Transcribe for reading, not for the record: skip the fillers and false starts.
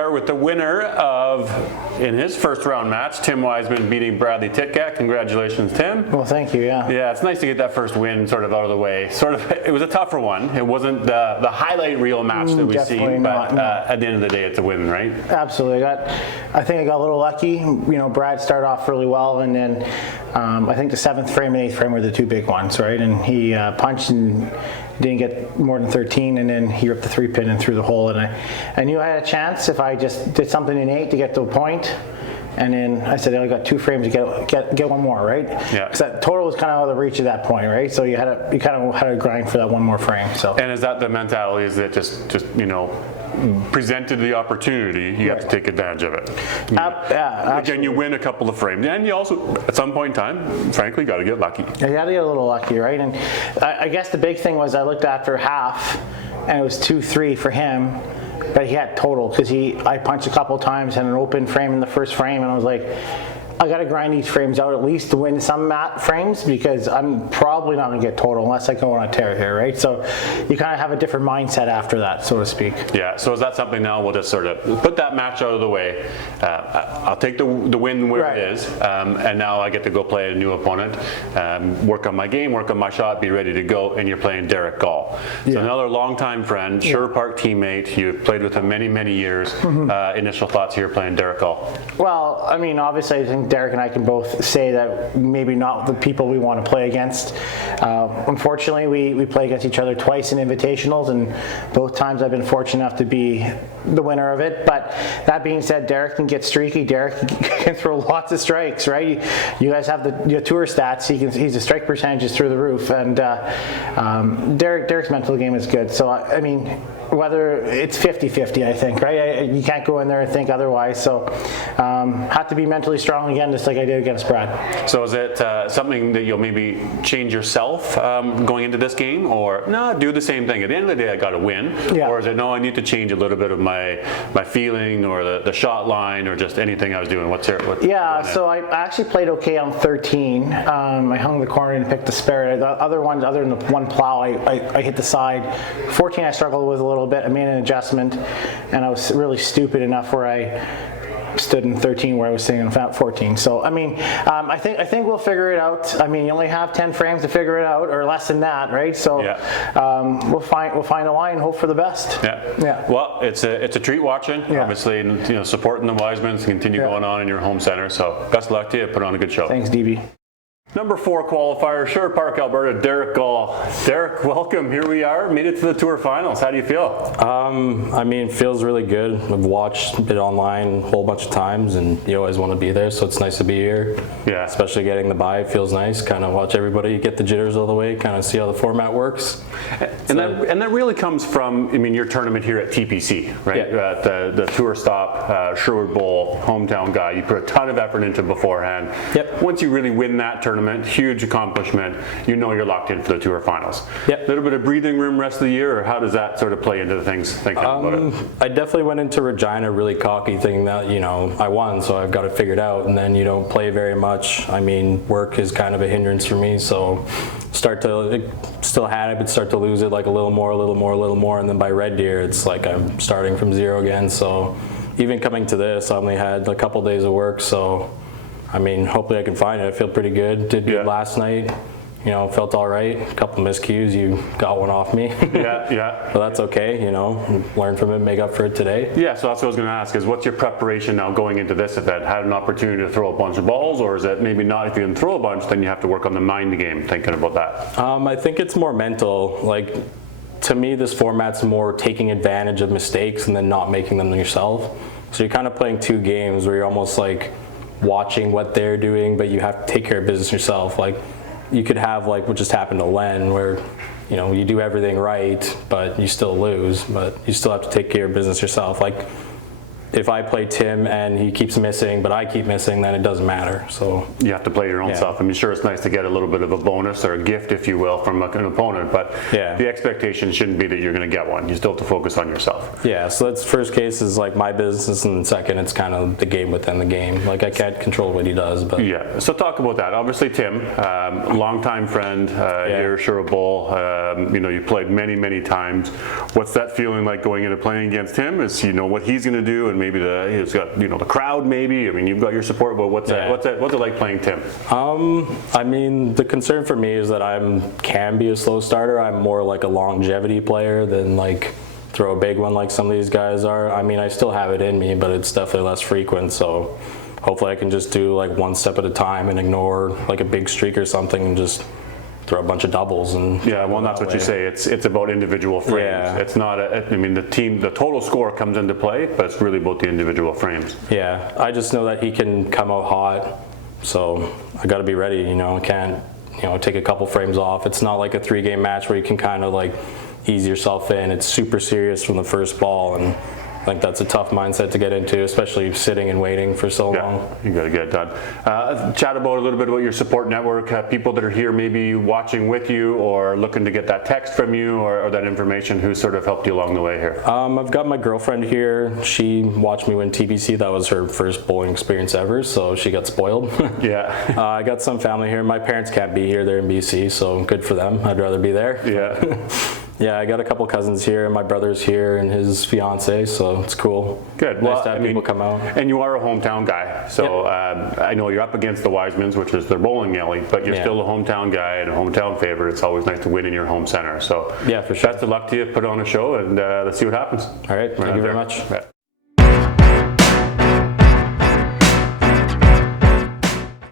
are with the winner of, in his first round match, Tim Wiseman beating Bradley Titgat. Congratulations, Tim. Well, thank you, yeah. Yeah, it's nice to get that first win sort of out of the way. It was a tougher one. It wasn't the highlight reel match that we've seen, but at the end of the day, it's a win, right? Absolutely. I think I got a little lucky. You know, Brad started off really well, and then I think the 7th frame and 8th frame were the two big ones, right? And he punched and didn't get more than 13, and then he ripped the 3-pin and through the hole. And I knew I had a chance if I just did something in 8 to get to a point. And then I said, I got 2 frames to get one more, right? Yeah. Because that total was kind of out of the reach at that point, right? So you kind of had to grind for that one more frame. So. And is that the mentality? Is that just you know, presented the opportunity, you have to take advantage of it? Again, you win a couple of frames, and you also, at some point in time, frankly, got to get lucky. Yeah, you got to get a little lucky, right? And I guess the big thing was I looked after half, and it was 2-3 for him. But he had total because I punched a couple times, had an open frame in the first frame, and I was like, I got to grind these frames out at least to win some mat frames because I'm probably not going to get total unless I go on a tear here, right? So you kind of have a different mindset after that, so to speak. Yeah, so is that something now we'll just sort of put that match out of the way. I'll take the win where it is, and now I get to go play a new opponent, work on my game, work on my shot, be ready to go, and you're playing Derek Gall. So another longtime friend, Sherwood Park teammate, you've played with him many, many years. Initial thoughts here playing Derek Gall? Well, I mean, obviously I think Derek and I can both say that maybe not the people we want to play against. Unfortunately, we play against each other twice in invitationals, and both times I've been fortunate enough to be the winner of it. But that being said, Derek can get streaky. Derek can throw lots of strikes, right? You guys have the tour stats. He's a strike percentage is through the roof, and Derek's mental game is good. So I mean, whether it's 50-50, I think, right? You can't go in there and think otherwise. So have to be mentally strong again, just like I did against Brad. So is it something that you'll maybe change yourself going into this game, or no, do the same thing? At the end of the day, I got to win. Yeah. Or is it no, I need to change a little bit of my feeling or the shot line or just anything I was doing? So I actually played okay on 13. I hung the corner and picked the spare. The other ones, other than the one plow, I hit the side. 14 I struggled with a little bit. I made an adjustment, and I was really stupid enough where I stood in 13 where I was sitting in 14. So I mean, I think we'll figure it out. I mean, you only have 10 frames to figure it out, or less than that, right? So we'll find a line and hope for the best. Yeah. Well, it's a treat watching. Yeah. Obviously, you know, supporting the Wisemans continue going on in your home center. So best of luck to you. Put on a good show. Thanks, DB. Number 4 qualifier, Sherwood Park, Alberta, Derek Gall. Derek, welcome. Here we are. Made it to the Tour Finals. How do you feel? I mean, it feels really good. I've watched it online a whole bunch of times, and you always want to be there, so it's nice to be here. Yeah. Especially getting the bye feels nice. Kind of watch everybody get the jitters all the way, kind of see how the format works. And that really comes from, I mean, your tournament here at TPC, right? Yeah. At the Tour Stop, Sherwood Bowl, hometown guy. You put a ton of effort into beforehand. Yep. Once you really win that tournament, huge accomplishment, you know you're locked in for the Tour Finals. Yep. A little bit of breathing room rest of the year, or how does that sort of play into the things thinking about it? I definitely went into Regina really cocky, thinking that, you know, I won, so I've got it figured out, and then you don't play very much. I mean, work is kind of a hindrance for me, so still had it, but start to lose it like a little more, and then by Red Deer, it's like I'm starting from zero again. So even coming to this, I only had a couple days of work, so I mean, hopefully I can find it. I feel pretty good. Did good last night. You know, felt all right. A couple miscues, you got one off me. Yeah. But that's okay, you know, learn from it, make up for it today. Yeah, so that's what I was going to ask is what's your preparation now going into this event? Had an opportunity to throw a bunch of balls, or is it maybe not if you can throw a bunch, then you have to work on the mind game, thinking about that? I think it's more mental. Like, to me, this format's more taking advantage of mistakes and then not making them yourself. So you're kind of playing 2 games where you're almost like watching what they're doing, but you have to take care of business yourself. Like, you could have like what just happened to Len, where you know you do everything right, but you still lose. But you still have to take care of business yourself. Like, if I play Tim and he keeps missing, but I keep missing, then it doesn't matter. So you have to play your own stuff. I mean, sure, it's nice to get a little bit of a bonus or a gift, if you will, from an opponent, but the expectation shouldn't be that you're going to get one. You still have to focus on yourself. Yeah, so that's first case is like my business, and second, it's kind of the game within the game. Like, I can't control what he does, but yeah. So talk about that. Obviously, Tim, longtime friend here at Sherwood Bowl. You know, you played many, many times. What's that feeling like going into playing against him? Is you know what he's going to do and maybe it's got the crowd maybe. I mean, you've got your support, but what's it like playing Tim? I mean, the concern for me is that I can be a slow starter. I'm more like a longevity player than like throw a big one like some of these guys are. I mean, I still have it in me, but it's definitely less frequent. So hopefully I can just do like one step at a time and ignore like a big streak or something and just throw a bunch of doubles. And yeah, well, that's what you say. It's about individual frames. Yeah. It's not. I mean, the total score comes into play, but it's really about the individual frames. Yeah, I just know that he can come out hot, so I got to be ready. I can't take a couple frames off. It's not like a 3-game match where you can kind of like ease yourself in. It's super serious from the first ball, and I think that's a tough mindset to get into, especially sitting and waiting for so long. You got to get it done. Chat about a little bit about your support network, people that are here maybe watching with you or looking to get that text from you or that information. Who sort of helped you along the way here? I've got my girlfriend here. She watched me win TBC. That was her first bowling experience ever, so she got spoiled. Yeah. I got some family here. My parents can't be here. They're in BC, so good for them. I'd rather be there. Yeah. Yeah, I got a couple cousins here. My brother's here and his fiance, so it's cool. Good. Nice to have people come out. And you are a hometown guy, so I know you're up against the Wisemans, which is their bowling alley, but you're still a hometown guy and a hometown favorite. It's always nice to win in your home center. So yeah, for sure. Best of luck to you. Put on a show, and let's see what happens. All right. Thank you very much. Yeah.